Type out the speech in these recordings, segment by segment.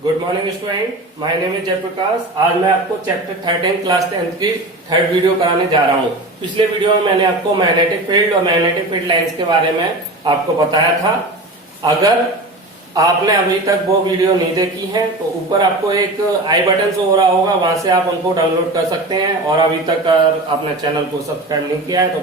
Good morning student, my name is Jayprakash. आज मैं आपको चैप्टर 13 क्लास 10th की थर्ड वीडियो कराने जा रहा हूँ। पिछले वीडियो में मैंने आपको मैग्नेटिक फील्ड और मैग्नेटिक फील्ड लाइंस के बारे में आपको बताया था। अगर आपने अभी तक वो वीडियो नहीं देखी है तो ऊपर आपको एक आई बटन शो हो रहा होगा, वहां से आप उनको डाउनलोड कर सकते हैं। और अभी तक अगर आपने चैनल को सब्सक्राइब नहीं किया है तो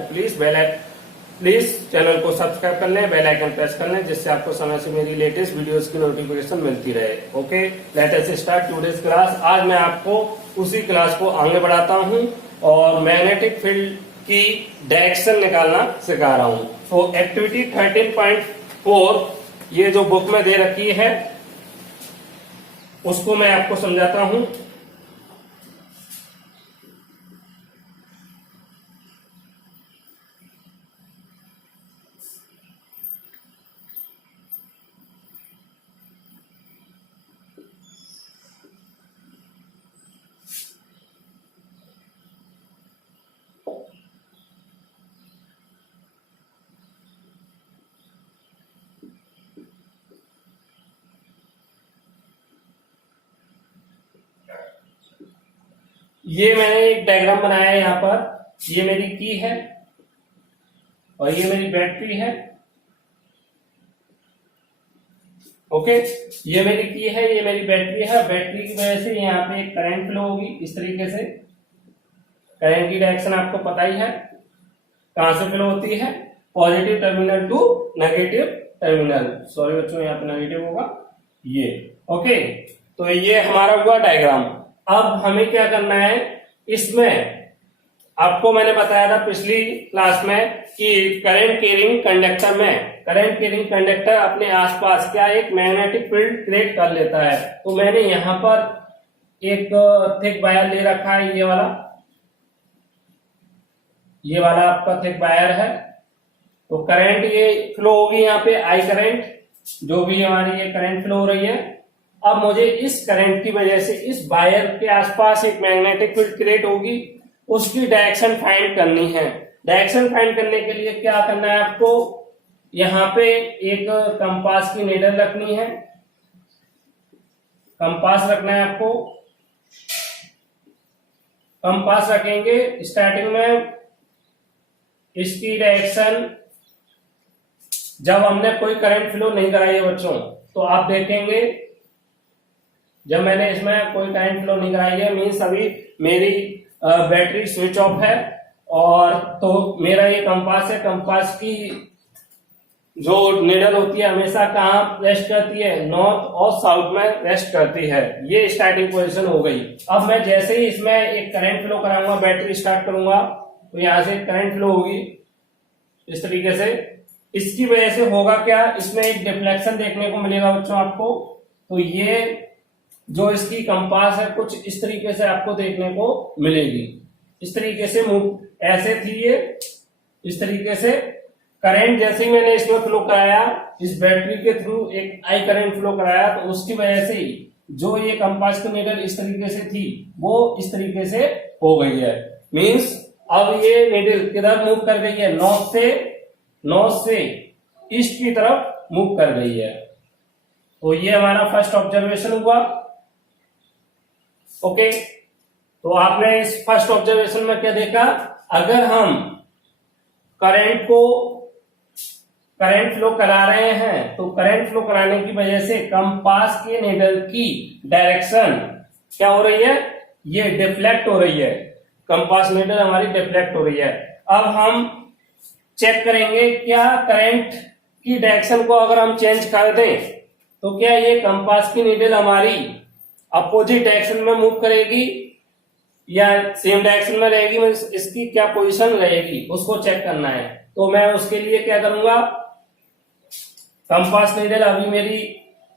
प्लीज चैनल को सब्सक्राइब कर लें, बेल आइकन प्रेस कर लें, जिससे आपको समय से मेरी लेटेस्ट वीडियोस की नोटिफिकेशन मिलती रहे। Okay, let us start today's class. आज मैं आपको उसी क्लास को आगे बढ़ाता हूं और मैग्नेटिक फील्ड की डायरेक्शन निकालना सिखा रहा हूं। तो एक्टिविटी 13.4 ये जो बुक में दे रखी है उसको मैं आपको समझाता हूं। ये मैंने एक डायग्राम बनाया है। यहाँ पर ये मेरी की है और ये मेरी बैटरी है। ओके, ये मेरी की है, ये मेरी बैटरी है। बैटरी की वजह से यहाँ पे एक करंट फ्लो होगी इस तरीके से। करंट की डायरेक्शन आपको पता ही है, कहां से फ्लो होती है, positive terminal to negative terminal. Sorry बच्चों, यहाँ पे नेगेटिव होगा ये। ओके, तो ये हमारा हुआ डायग्राम। अब हमें क्या करना है, इसमें आपको मैंने बताया था पिछली क्लास में कि करंट कैरिंग कंडक्टर अपने आसपास क्या एक मैग्नेटिक फील्ड क्रिएट कर लेता है। तो मैंने यहां पर एक थिक वायर ले रखा है, ये वाला आपका थिक वायर है। तो करंट ये फ्लो होगी यहाँ पे, आई करंट, जो भी हमारी ये करंट फ्लो हो रही है। अब मुझे इस करंट की वजह से इस वायर के आसपास एक मैग्नेटिक फील्ड क्रिएट होगी, उसकी डायरेक्शन फाइंड करनी है। डायरेक्शन फाइंड करने के लिए क्या करना है आपको, यहाँ पे एक कंपास की नीडल रखनी है, कंपास रखना है आपको। कंपास रखेंगे, स्टार्टिंग में इसकी डायरेक्शन, जब हमने कोई करंट फ्लो नहीं कराई है बच्चों, तो आप देखेंगे जब मैंने इसमें कोई करंट फ्लो नहीं कराई है, मीन्स अभी मेरी बैटरी स्विच ऑफ है। और तो मेरा ये कंपास है, कंपास की जो निडल होती है हमेशा कहाँ रेस्ट करती है, नॉर्थ और साउथ में रेस्ट करती है। ये स्टार्टिंग पोजीशन हो गई। अब मैं जैसे ही इसमें एक करंट फ्लो कराऊंगा, बैटरी स्टार्ट करूंगा, तो यहां से करंट फ्लो होगी इस तरीके से। इसकी वजह से होगा क्या, इसमें एक डिफ्लेक्शन देखने को मिलेगा बच्चों आपको। तो ये जो इसकी कंपास है कुछ इस तरीके से आपको देखने को मिलेगी, इस तरीके से मूव, ऐसे थी ये, इस तरीके से। करंट जैसे ही मैंने इसमें फ्लो कराया, इस बैटरी के थ्रू एक आई करंट फ्लो कराया, तो उसकी वजह से जो ये कंपास की नीडल इस तरीके से थी वो इस तरीके से हो गई है। मींस अब ये नीडल किधर मूव कर गई है, नॉर्थ से ईस्ट की तरफ मूव कर गई है। तो ये हमारा फर्स्ट ऑब्जर्वेशन हुआ। ओके, तो आपने इस फर्स्ट ऑब्जर्वेशन में क्या देखा, अगर हम करंट फ्लो करा रहे हैं तो करंट फ्लो कराने की वजह से कंपास के नीडल की डायरेक्शन क्या हो रही है, ये डिफ्लेक्ट हो रही है। कंपास नीडल हमारी डिफ्लेक्ट हो रही है। अब हम चेक करेंगे क्या करंट की डायरेक्शन को अगर हम चेंज कर दें तो क्या ये कंपास की नीडल हमारी अपोजिट डायरेक्शन में मूव करेगी या सेम डायरेक्शन में रहेगी, इसकी क्या पोजीशन रहेगी उसको चेक करना है। तो मैं उसके लिए क्या करूंगा, कंपास नीडल अभी मेरी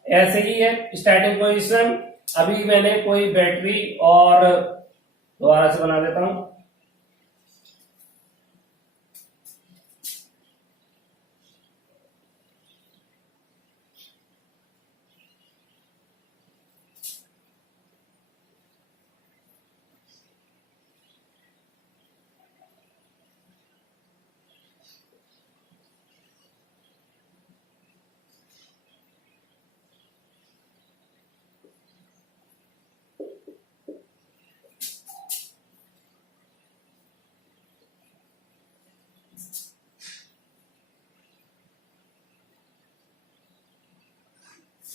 ऐसे ही है स्टार्टिंग पोजीशन। अभी मैंने कोई बैटरी और दोबारा से बना देता हूं।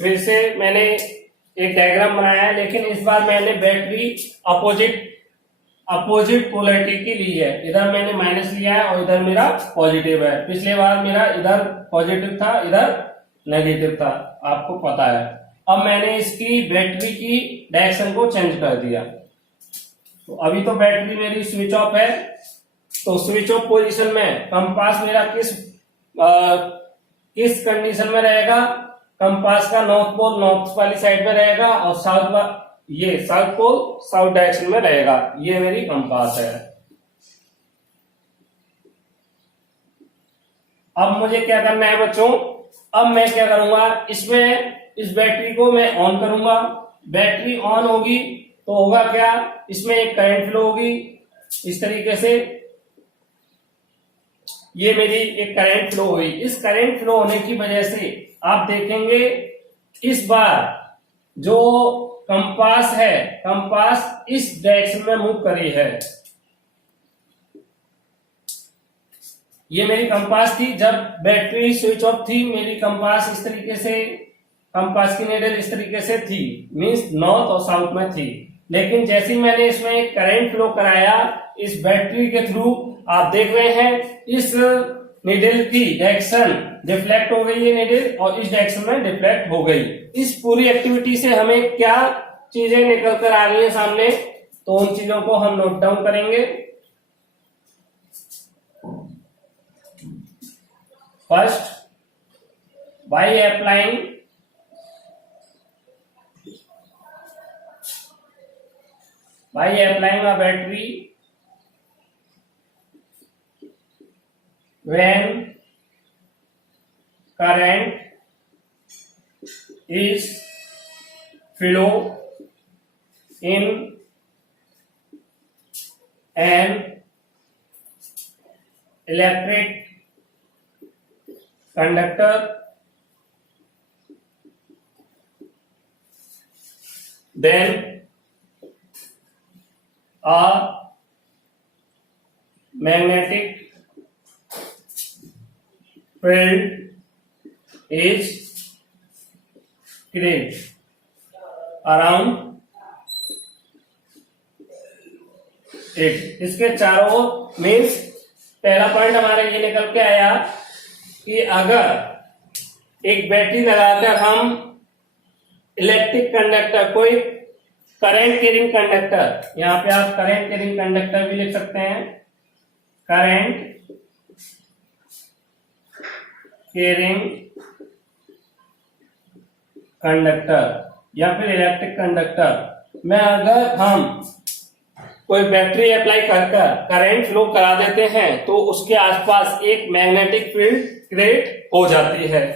फिर से मैंने एक डायग्राम बनाया है, लेकिन इस बार मैंने बैटरी अपोजिट पोलैरिटी की ली है। इधर मैंने माइनस लिया है और इधर मेरा पॉजिटिव है। पिछले बार मेरा इधर पॉजिटिव था, इधर नेगेटिव था, आपको पता है। अब मैंने इसकी बैटरी की डायरेक्शन को चेंज कर दिया। तो अभी तो बैटरी मेरी स्विच ऑफ है, तो स्विच ऑफ पोजीशन में कंपास मेरा किस कंडीशन में रहेगा? कंपास का नॉर्थ पोल नॉर्थ वाली साइड में रहेगा और साउथ पोल साउथ डायरेक्शन में रहेगा। ये मेरी कंपास है। अब मुझे क्या करना है बच्चों? अब मैं क्या करूंगा, इस बैटरी को मैं ऑन करूंगा। बैटरी ऑन होगी तो होगा क्या, इसमें एक करंट फ्लो होगी इस तरीके से। ये मेरी एक करंट फ्लो हुई। इस करंट फ्लो होने की वजह से आप देखेंगे इस बार जो कंपास है, कंपास इस डायरेक्शन में मूव करी है। ये मेरी कंपास थी जब बैटरी स्विच ऑफ थी, मेरी कंपास इस तरीके से, कंपास की नीडल इस तरीके से थी, मींस नॉर्थ और साउथ में थी। लेकिन जैसे ही मैंने इसमें एक करंट फ्लो कराया इस बैटरी के थ्रू, आप देख रहे हैं इस नीडल की डायरेक्शन डिफ्लेक्ट हो गई है नीडल, और इस डायरेक्शन में डिफ्लेक्ट हो गई। इस पूरी एक्टिविटी से हमें क्या चीजें निकल कर आ रही है सामने, तो उन चीजों को हम नोट डाउन करेंगे। First, by applying a battery when current is flow in an electric conductor, then a magnetic field is created around it। इसके चारों मीन्स पहला पॉइंट हमारा ये निकल के आया कि अगर एक बैटरी लगाकर हम इलेक्ट्रिक कंडक्टर, कोई करंट कैरिंग कंडक्टर, यहां पे आप करंट कैरिंग कंडक्टर भी लिख सकते हैं, करंट कैरिंग कंडक्टर या फिर इलेक्ट्रिक कंडक्टर में अगर हम कोई बैटरी अप्लाई कर करंट फ्लो करा देते हैं तो उसके आसपास एक मैग्नेटिक फील्ड क्रिएट हो जाती है।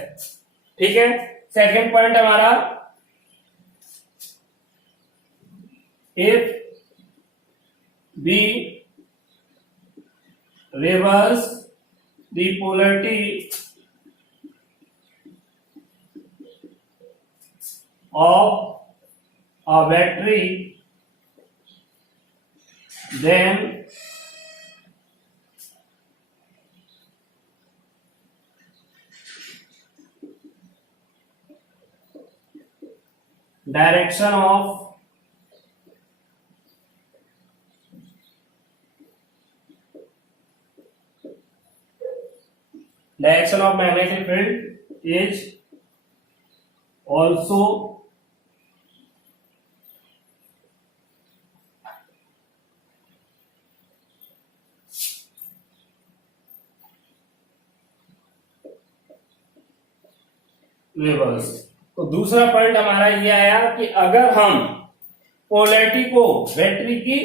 ठीक है। सेकंड पॉइंट हमारा, if we reverse the polarity of a battery, then direction of magnetic field is also reverse. तो दूसरा पॉइंट हमारा ये आया कि अगर हम पोलैरिटी को, बैटरी की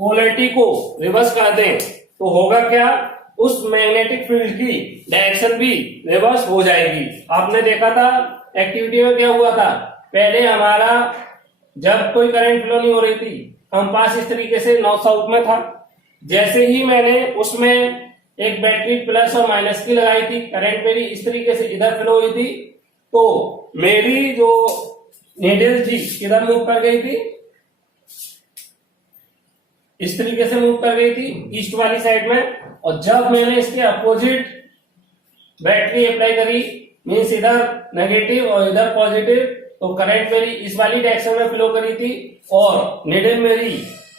पोलैरिटी को रिवर्स कर दें तो होगा क्या, उस मैग्नेटिक फील्ड की डायरेक्शन भी रिवर्स हो जाएगी। आपने देखा था एक्टिविटी में क्या हुआ था, पहले हमारा जब कोई करंट फ्लो नहीं हो रही थी, कंपास इस तरीके से नॉर्थ साउथ में था। जैसे ही मैंने उसमें एक बैटरी प्लस और माइनस की लगाई थी, करंट मेरी इस तरीके से इधर फ्लो हुई थी, तो मेरी जो नीडल थी किधर मूव कर गई थी, इस तरीके से मूव कर गई थी ईस्ट वाली साइड में। और जब मैंने इसके अपोजिट बैटरी अप्लाई करी मीन्स इधर नेगेटिव और इधर पॉजिटिव, तो करंट मेरी इस वाली डायरेक्शन में फ्लो करी थी, और निडल मेरी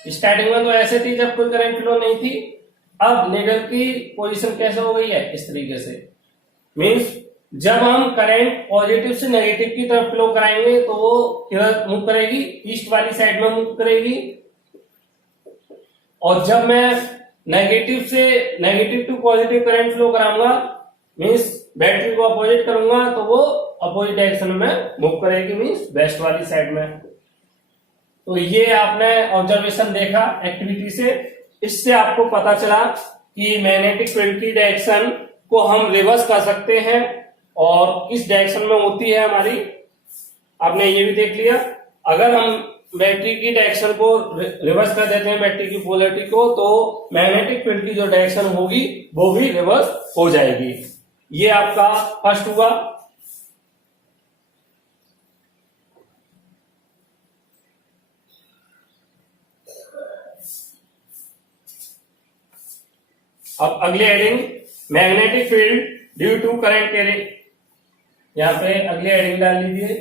स्टार्टिंग में तो ऐसे थी जब कोई करंट फ्लो नहीं थी, अब निडल की पोजीशन कैसे हो गई है इस तरीके से। मीन्स जब हम करंट पॉजिटिव से नेगेटिव की तरफ फ्लो कराएंगे तो वो किधर मूव करेगी, ईस्ट वाली साइड में मूव करेगी, और जब मैं negative to positive current flow कराऊंगा, मीन्स बैटरी को अपोजिट करूंगा, तो वो अपोजिट डायरेक्शन में मूव करेगी, मीन्स वेस्ट वाली साइड में। तो ये आपने ऑब्जर्वेशन देखा एक्टिविटी से, इससे आपको पता चला कि मैग्नेटिक फील्ड की डायरेक्शन को हम रिवर्स कर सकते हैं और किस डायरेक्शन में होती है हमारी, आपने ये भी देख लिया। अगर हम बैटरी की डायरेक्शन को रिवर्स कर देते हैं, बैटरी की पोलैरिटी को, तो मैग्नेटिक फील्ड की जो डायरेक्शन होगी वो भी रिवर्स हो जाएगी। ये आपका फर्स्ट हुआ। अब अगली heading, magnetic field due to current carrying, यहां पे अगली हेडिंग डाल लीजिए,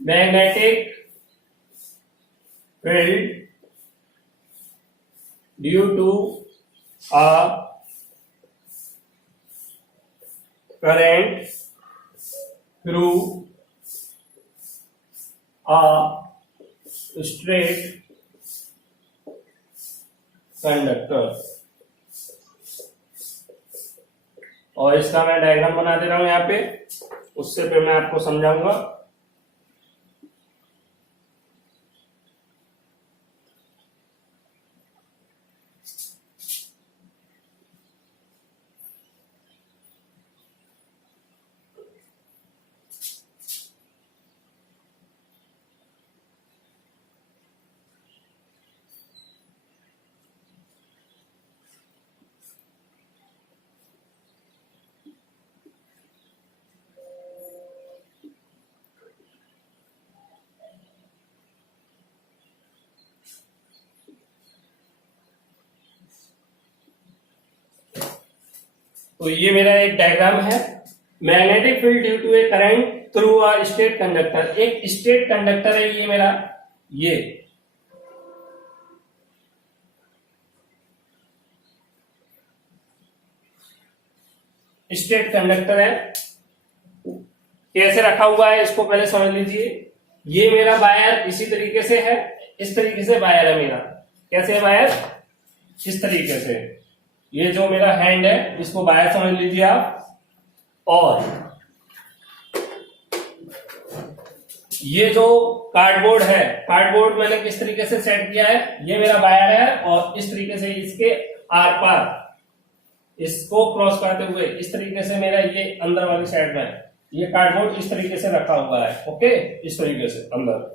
magnetic field due to a current through a straight conductor. और इसका मैं डायग्राम बना दे रहा हूं यहाँ पे, उससे फिर मैं आपको समझाऊंगा। तो ये मेरा एक डायग्राम है, magnetic field due to a current through a straight conductor. एक स्टेट कंडक्टर है ये मेरा, ये स्टेट कंडक्टर है। कैसे रखा हुआ है इसको पहले समझ लीजिए। ये मेरा वायर इसी तरीके से है, इस तरीके से वायर है मेरा। कैसे है वायर? इस तरीके से। ये जो मेरा हैंड है इसको वायर समझ लीजिए आप। और ये जो कार्डबोर्ड है, कार्डबोर्ड मैंने किस तरीके से सेट किया है, ये मेरा वायर है और इस तरीके से इसके आर पार इसको क्रॉस करते हुए इस तरीके से मेरा ये अंदर वाली साइड में ये कार्डबोर्ड इस तरीके से रखा हुआ है। ओके, इस तरीके से अंदर।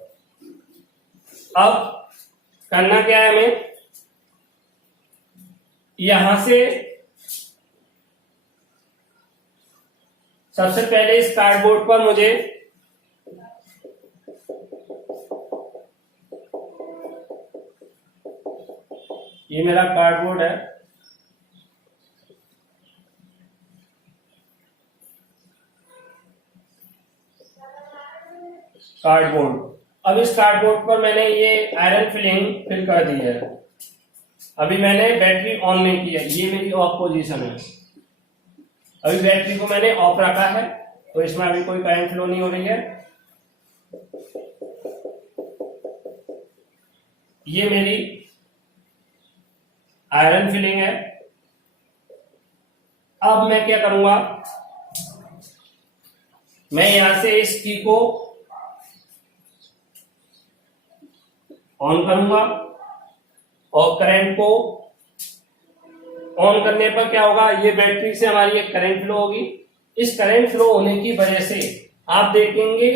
अब करना क्या है हमें, यहां से सबसे पहले इस कार्डबोर्ड पर मुझे ये मेरा कार्डबोर्ड है, कार्डबोर्ड। अब इस कार्डबोर्ड पर मैंने ये आयरन फिलिंग फिल कर दी है। अभी मैंने बैटरी ऑन नहीं की है, ये मेरी ऑफ पोजीशन है। अभी बैटरी को मैंने ऑफ रखा है, तो इसमें अभी कोई करंट फ्लो नहीं हो रही है। ये मेरी आयरन फिलिंग है। अब मैं क्या करूंगा, मैं यहां से इस की को ऑन करूंगा और करंट को ऑन करने पर क्या होगा, ये बैटरी से हमारी एक करंट फ्लो होगी। इस करंट फ्लो होने की वजह से आप देखेंगे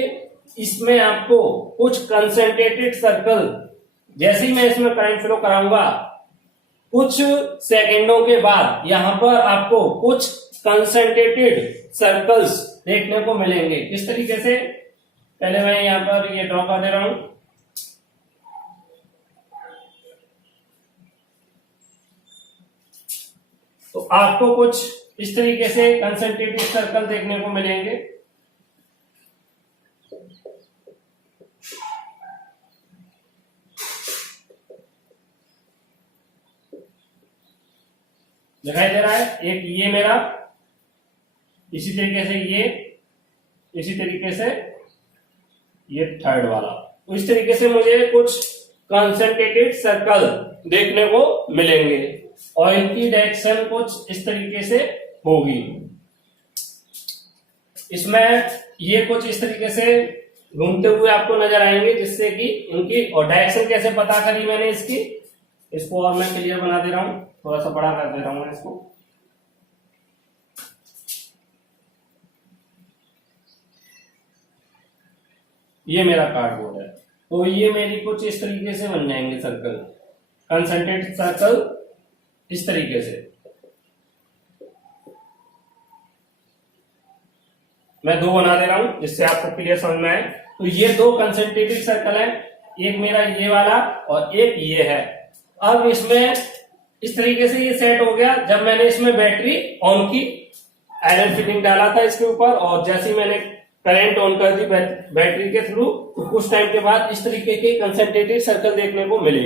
इसमें आपको कुछ कंसंट्रेटेड सर्कल, जैसे ही मैं इसमें करंट फ्लो कराऊंगा कुछ सेकंडों के बाद यहां पर आपको कुछ कंसंट्रेटेड सर्कल्स देखने को मिलेंगे। किस तरीके से, पहले मैं यहां पर ये ड्रॉ कर दे रहा हूं। तो आपको कुछ इस तरीके से कंसंट्रेटेड सर्कल देखने को मिलेंगे। दिखाई दे रहा है। एक ये मेरा, इसी तरीके से ये, इसी तरीके से ये थर्ड वाला। तो इस तरीके से मुझे कुछ कंसंट्रेटेड सर्कल देखने को मिलेंगे और इनकी डायरेक्शन कुछ इस तरीके से होगी। इसमें ये कुछ इस तरीके से घूमते हुए आपको नजर आएंगे, जिससे कि इनकी और डायरेक्शन कैसे पता करी मैंने इसकी, इसको और मैं क्लियर बना दे रहा हूं, थोड़ा सा बड़ा कर दे रहा हूं मैं इसको। ये मेरा कार्डबोर्ड है, तो ये मेरी कुछ इस तरीके से बन जाएंगे सर्कल, कंसंट्रेटेड सर्कल इस तरीके से। मैं दो बना दे रहा हूं जिससे आपको क्लियर समझ में आए। तो ये दो कंसंट्रेटेड सर्कल है, एक मेरा ये वाला और एक ये है। अब इसमें इस तरीके से ये सेट हो गया जब मैंने इसमें बैटरी ऑन की, आयरन फिटिंग डाला था इसके ऊपर, और जैसे ही मैंने करंट ऑन कर दी बैटरी के थ्रू, तो कुछ टाइम के बाद इस तरीके के कंसंट्रेटेड सर्कल देखने को मिले।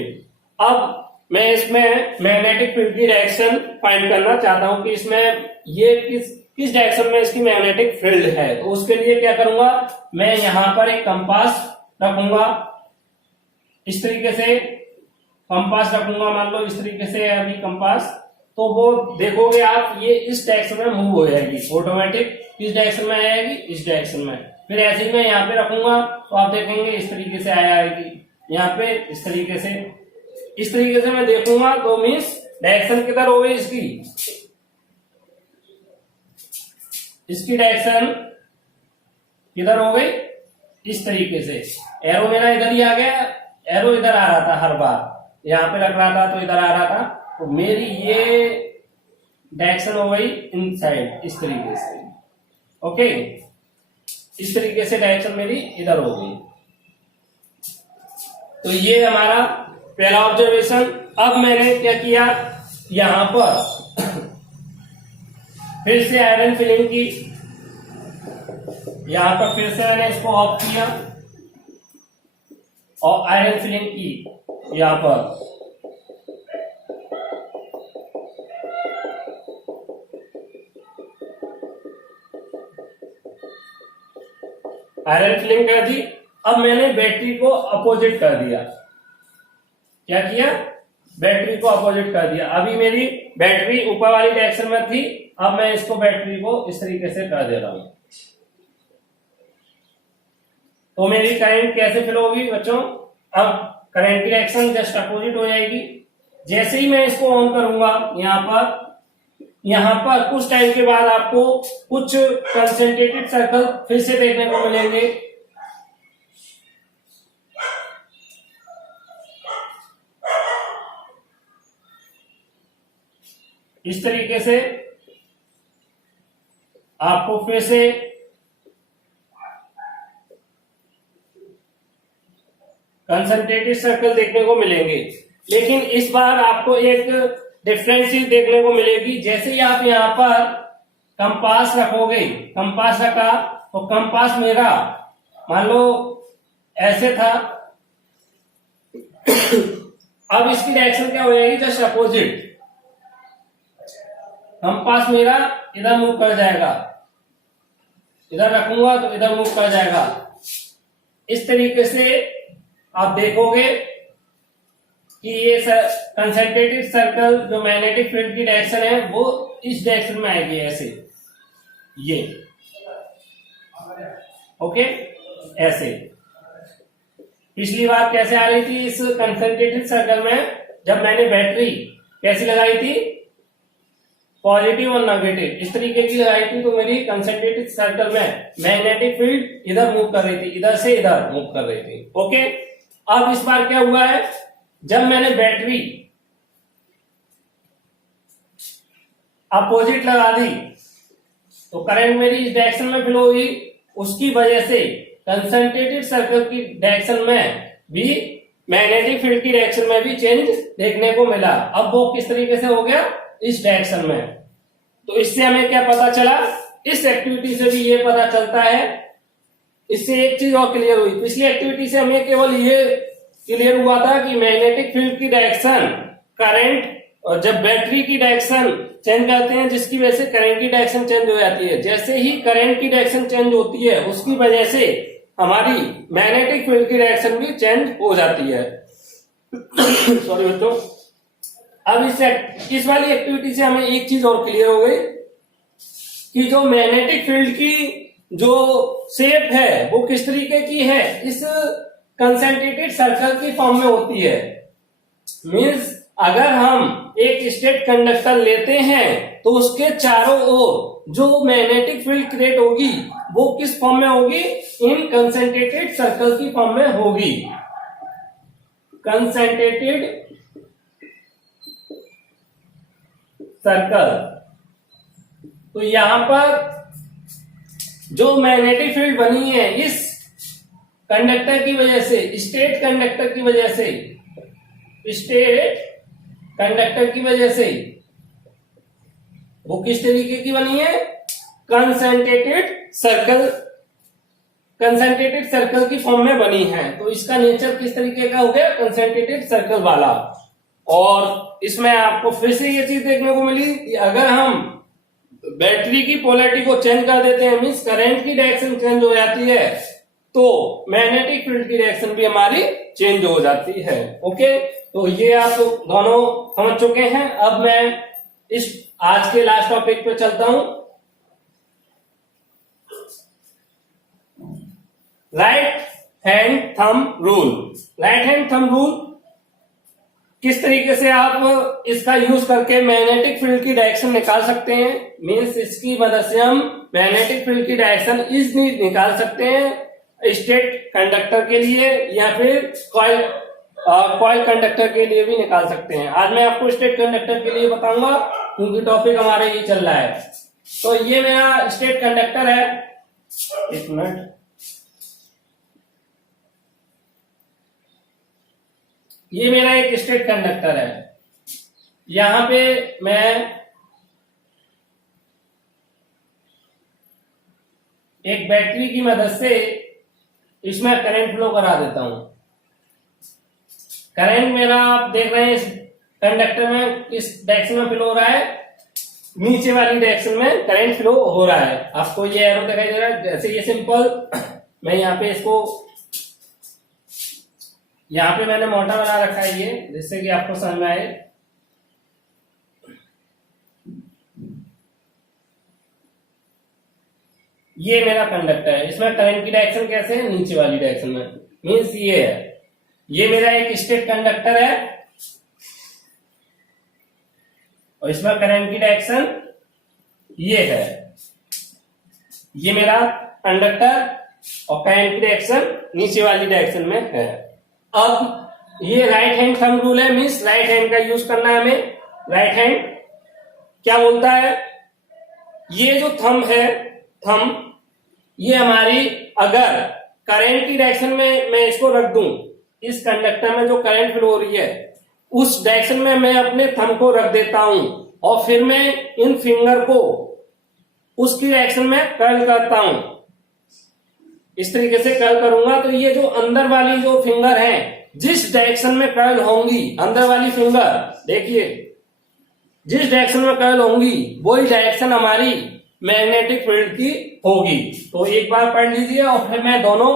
अब मैं इसमें मैग्नेटिक फील्ड की डायरेक्शन फाइंड करना चाहता हूं कि इसमें ये किस डायरेक्शन में इसकी मैग्नेटिक फील्ड है। तो उसके लिए क्या करूंगा, मैं यहां पर एक कंपास रखूंगा, इस तरीके से कंपास रखूंगा, मान लो इस तरीके से अभी कंपास, तो वो देखोगे आप ये इस डायरेक्शन में मूव हो जाएगी ऑटोमेटिक। किस डायरेक्शन में आएगी, इस डायरेक्शन में। फिर ऐसे ही मैं यहाँ पे रखूंगा तो आप देखेंगे इस तरीके से आएगी, यहाँ पे इस तरीके से मैं देखूंगा, तो मीन्स डायरेक्शन किधर हो गई इसकी डायरेक्शन किधर हो गई, इस तरीके से। एरो मेरा इधर ही आ गया, एरो इधर आ रहा था हर बार, यहाँ पे रख रहा था तो इधर आ रहा था, तो मेरी ये डायरेक्शन हो गई इनसाइड इस तरीके से। ओके, इस तरीके से डायरेक्शन मेरी इधर हो गई। तो ये हमारा पहला ऑब्जर्वेशन। अब मैंने क्या किया, यहां पर फिर से आयरन फिलिंग की, यहां पर फिर से मैंने इसको ऑफ किया और आयरन फिलिंग की यहां पर। आयरन फिलिंग कर दी। अब मैंने बैटरी को अपोजिट कर दिया। क्या किया, बैटरी को अपोजिट कर दिया। अभी मेरी बैटरी ऊपर वाली डायरेक्शन में थी, अब मैं इसको बैटरी को इस तरीके से कर दे रहा हूं, तो मेरी करंट कैसे फ्लो होगी बच्चों, अब करंट की डायरेक्शन जस्ट अपोजिट हो जाएगी। जैसे ही मैं इसको ऑन करूंगा यहां पर कुछ टाइम के बाद आपको कुछ कंसंट्रेटेड सर्कल फिर से देखने को मिलेंगे। इस तरीके से आपको फिर से कंसंट्रेटेड सर्कल देखने को मिलेंगे, लेकिन इस बार आपको एक डिफरेंस चीज देखने को मिलेगी। जैसे ही आप यहां पर कंपास रखोगे, कंपास रखा तो कंपास मेरा मान लो ऐसे था, अब इसकी डायरेक्शन क्या हो जाएगी, जस्ट अपोजिट। कंपास मेरा इधर मूव कर जाएगा, इधर रखूंगा तो इधर मूव कर जाएगा। इस तरीके से आप देखोगे कि ये कंसंट्रेटेड सर्कल जो मैग्नेटिक फील्ड की डायरेक्शन है वो इस डायरेक्शन में आएगी, ऐसे ये। ओके, ऐसे। पिछली बार कैसे आ रही थी इस कंसंट्रेटेड सर्कल में, जब मैंने बैटरी कैसी लगाई थी, पॉजिटिव और नेगेटिव इस तरीके की लगाई थी, तो मेरी कंसंट्रेटेड सर्कल में मैग्नेटिक फील्ड इधर मूव कर रही थी, इधर से इधर मूव कर रही थी। ओके, अब इस बार क्या हुआ है, जब मैंने बैटरी अपोजिट लगा दी तो करंट मेरी इस डायरेक्शन में फ्लो हुई, उसकी वजह से कंसंट्रेटेड सर्कल की डायरेक्शन में भी मैग्नेटिक फील्ड की डायरेक्शन में भी चेंज देखने को मिला। अब वो किस तरीके से हो गया, इस डायरेक्शन में। तो इससे हमें क्या पता चला, इस एक्टिविटी से भी ये पता चलता है। इससे एक चीज और क्लियर हुई, पिछली एक्टिविटी से हमें केवल ये क्लियर हुआ था कि मैग्नेटिक फील्ड की डायरेक्शन करंट और जब बैटरी की डायरेक्शन चेंज करते हैं जिसकी वजह से करंट की डायरेक्शन चेंज हो जाती है, जैसे ही करंट की डायरेक्शन चेंज होती है उसकी वजह से हमारी मैग्नेटिक फील्ड की डायरेक्शन भी चेंज हो जाती है। सॉरी बच्चों। अब इस वाली एक्टिविटी से हमें एक चीज और क्लियर हो गई कि जो मैग्नेटिक फील्ड की जो शेप है वो किस तरीके की है, इस कंसंट्रेटेड सर्कल की फॉर्म में होती है। मींस अगर हम एक स्टेट कंडक्टर लेते हैं तो उसके चारों ओर जो मैग्नेटिक फील्ड क्रिएट होगी वो किस फॉर्म में होगी, इन कंसंट्रेटेड सर्कल की फॉर्म में होगी। Concentrated circle. तो यहां पर जो मैग्नेटिक फील्ड बनी है इस कंडक्टर की वजह से, स्टेट कंडक्टर की वजह से, स्टेट कंडक्टर की वजह से वो किस तरीके की बनी है, कंसंट्रेटेड सर्कल, कंसंट्रेटेड सर्कल की फॉर्म में बनी है। तो इसका नेचर किस तरीके का हो गया, कंसंट्रेटेड सर्कल वाला। और इसमें आपको फिर से ये चीज देखने को मिली कि अगर हम बैटरी की पोलैरिटी को चेंज कर देते हैं, मींस करंट की डायरेक्शन चेंज हो जाती है, तो मैग्नेटिक फील्ड की डायरेक्शन भी हमारी चेंज हो जाती है। ओके, तो ये आप दोनों समझ चुके हैं। अब मैं इस आज के लास्ट टॉपिक पे चलता हूं, right hand thumb rule. Right hand thumb rule किस तरीके से आप इसका यूज करके मैग्नेटिक फील्ड की डायरेक्शन निकाल सकते हैं, मींस इसकी मदद से हम मैग्नेटिक फील्ड की डायरेक्शन इजीली निकाल सकते हैं स्टेट कंडक्टर के लिए या फिर कॉइल कंडक्टर के लिए भी निकाल सकते हैं। आज मैं आपको स्टेट कंडक्टर के लिए बताऊंगा क्योंकि टॉपिक हमारे ये चल रहा है। तो ये मेरा स्टेट कंडक्टर है, एक मिनट, ये मेरा एक स्टेट कंडक्टर है। यहां पे मैं एक बैटरी की मदद से इसमें करंट फ्लो करा देता हूं। करंट मेरा आप देख रहे हैं इस कंडक्टर में किस डायरेक्शन में फ्लो हो रहा है, नीचे वाली डायरेक्शन में करंट फ्लो हो रहा है। आपको ये एरो दिखाई दे रहा है, जैसे ये सिंपल मैं यहाँ पे इसको, यहाँ पे मैंने मोटा बना रखा है ये, जिससे कि आपको समझ में आए। ये मेरा कंडक्टर है, इसमें करंट की डायरेक्शन कैसे है, नीचे वाली डायरेक्शन में, मीन्स ये है। ये मेरा एक स्टेट कंडक्टर है और इसमें करंट की डायरेक्शन ये है। ये मेरा कंडक्टर और करंट की डायरेक्शन नीचे वाली डायरेक्शन में है। अब ये राइट हैंड थंब रूल है, मीन्स राइट हैंड का यूज करना है हमें। राइट हैंड क्या बोलता है, ये जो थंब है, थंब ये हमारी, अगर करंट की डायरेक्शन में मैं इसको रख दूं, इस कंडक्टर में जो करंट फ्लो हो रही है उस डायरेक्शन में मैं अपने थंब को रख देता हूं और फिर मैं इन फिंगर को उसकी डायरेक्शन में कर्ल करता हूं। इस तरीके से कर्ल करूंगा तो ये जो अंदर वाली जो फिंगर है जिस डायरेक्शन में कर्ल होंगी, अंदर वाली फिंगर देखिए जिस डायरेक्शन में कर्ल होंगी वही डायरेक्शन हमारी मैग्नेटिक फील्ड की होगी। तो एक बार पढ़ लीजिए और फिर मैं दोनों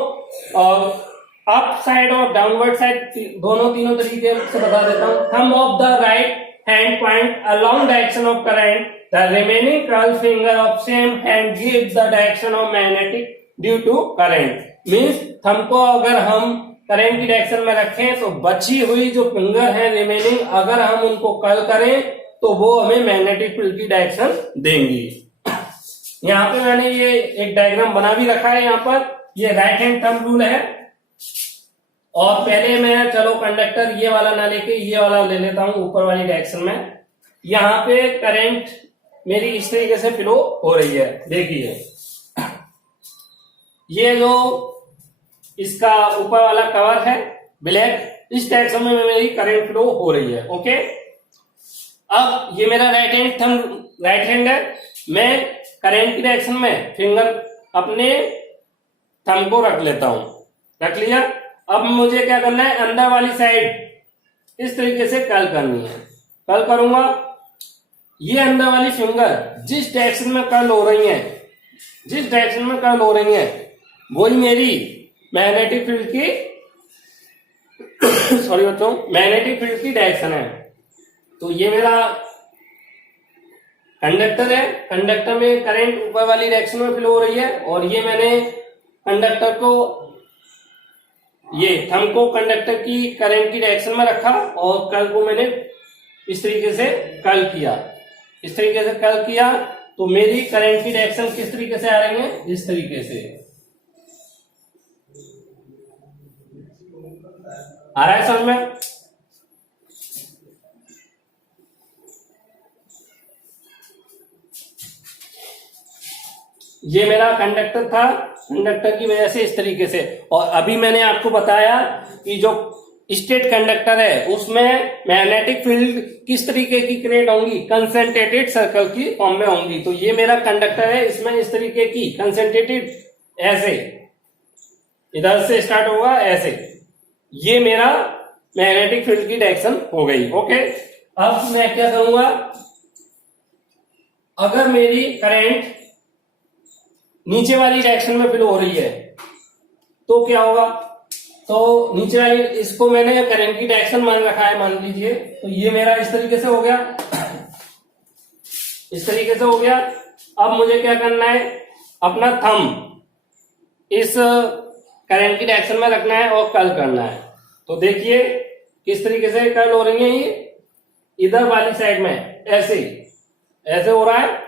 अप साइड और डाउनवर्ड साइड दोनों तीनों तरीके से बता देता हूं। Thumb of the right hand point along direction of current, the remaining curl finger of same hand gives the direction of magnetic due to current। Means thumb को अगर हम करंट की डायरेक्शन में रखें तो बची हुई जो फिंगर है रिमेनिंग, अगर हम उनको कर्ल करें तो वो हमें मैग्नेटिक फील्ड की डायरेक्शन देंगी। यहाँ पे मैंने ये एक डायग्राम बना भी रखा है, यहाँ पर ये राइट हैंड थंब रूल है। और पहले मैं चलो कंडक्टर ये वाला ना लेके ये वाला ले लेता हूं ऊपर वाली डायरेक्शन में। यहाँ पे करंट मेरी इस तरीके से फ्लो हो रही है, देखिए ये जो इसका ऊपर वाला कवर है ब्लैक, इस डायरेक्शन में मेरी करंट फ्लो हो रही है। ओके, अब ये मेरा right hand thumb, right hand है, मैं करंट की डायरेक्शन में फिंगर अपने थंब को रख लेता हूं। रख लिया। अब मुझे क्या करना है, अंदर वाली साइड इस तरीके से कर्ल करनी है। कर्ल करूंगा, ये अंदर वाली फिंगर जिस डायरेक्शन में कर्ल हो रही है, जिस डायरेक्शन में कर्ल हो रही है, वही मेरी मैग्नेटिक फील्ड की सॉरी बच्चों, मैग्नेटिक फील्ड की डायरेक्शन है। तो ये मेरा कंडक्टर है, कंडक्टर में करंट ऊपर वाली डायरेक्शन में फ्लो हो रही है, और ये मैंने कंडक्टर को, ये थंब को कंडक्टर की करंट की डायरेक्शन में रखा और कर्ल को मैंने इस तरीके से कर्ल किया, इस तरीके से कर्ल किया। तो मेरी करंट की डायरेक्शन किस तरीके से आ रही है, इस तरीके से आ रहा है समझ में। ये मेरा कंडक्टर था, कंडक्टर की वजह से इस तरीके से। और अभी मैंने आपको बताया कि जो स्टेट कंडक्टर है उसमें मैग्नेटिक फील्ड किस तरीके की क्रिएट होंगी, कंसंट्रेटेड सर्कल की फॉर्म में होंगी। तो ये मेरा कंडक्टर है, इसमें इस तरीके की कंसंट्रेटेड, ऐसे इधर से स्टार्ट होगा ऐसे, ये मेरा मैग्नेटिक फील्ड की डायरेक्शन हो गई। ओके, अब मैं क्या करूंगा, अगर मेरी करंट नीचे वाली डायरेक्शन में फ्लो हो रही है तो क्या होगा, तो नीचे वाली, इसको मैंने करंट की डायरेक्शन मान रखा है, मान लीजिए। तो ये मेरा इस तरीके से हो गया, इस तरीके से हो गया। अब मुझे क्या करना है, अपना थंब इस करंट की डायरेक्शन में रखना है और कर्ल करना है। तो देखिए किस तरीके से कर्ल हो रही है, ये इधर वाली साइड में ऐसे ऐसे हो रहा है।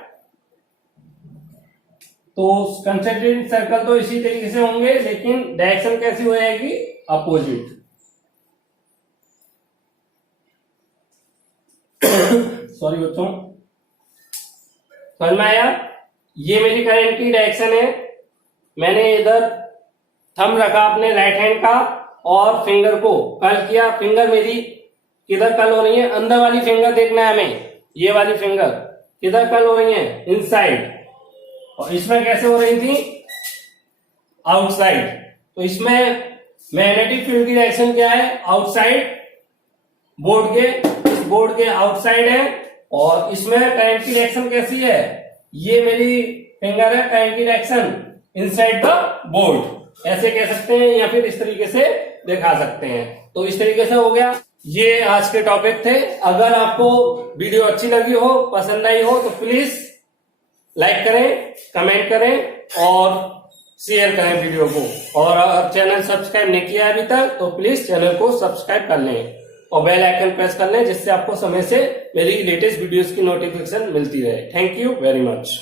तो कंसंट्रेटेड सर्कल तो इसी तरीके से होंगे, लेकिन डायरेक्शन कैसी हो जाएगी, अपोजिट। सॉरी बच्चों, समझ में आया। ये मेरी करंट की डायरेक्शन है, मैंने इधर थंब रखा अपने राइट हैंड का और फिंगर को कर्ल किया। फिंगर मेरी किधर कर्ल हो रही है, अंदर वाली फिंगर देखना है हमें, ये वाली फिंगर किधर कर्ल हो रही है, इनसाइड। और इसमें कैसे हो रही थी, आउटसाइड। तो इसमें मैग्नेटिक फील्ड की डायरेक्शन क्या है, आउटसाइड, बोर्ड के, इस बोर्ड के आउटसाइड है। और इसमें करंट की डायरेक्शन कैसी है, ये मेरी फिंगर है, करंट की डायरेक्शन इनसाइड द बोर्ड, ऐसे कह सकते हैं, या फिर इस तरीके से दिखा सकते हैं। तो इस तरीके से हो गया। ये आज के टॉपिक थे। अगर आपको वीडियो अच्छी लगी हो, पसंद आई हो, तो प्लीज लाइक करें, कमेंट करें और शेयर करें वीडियो को। और अगर चैनल सब्सक्राइब नहीं किया अभी तक तो प्लीज चैनल को सब्सक्राइब कर लें और बेल आइकन प्रेस कर लें, जिससे आपको समय से मेरी लेटेस्ट वीडियोस की नोटिफिकेशन मिलती रहे। Thank you very much.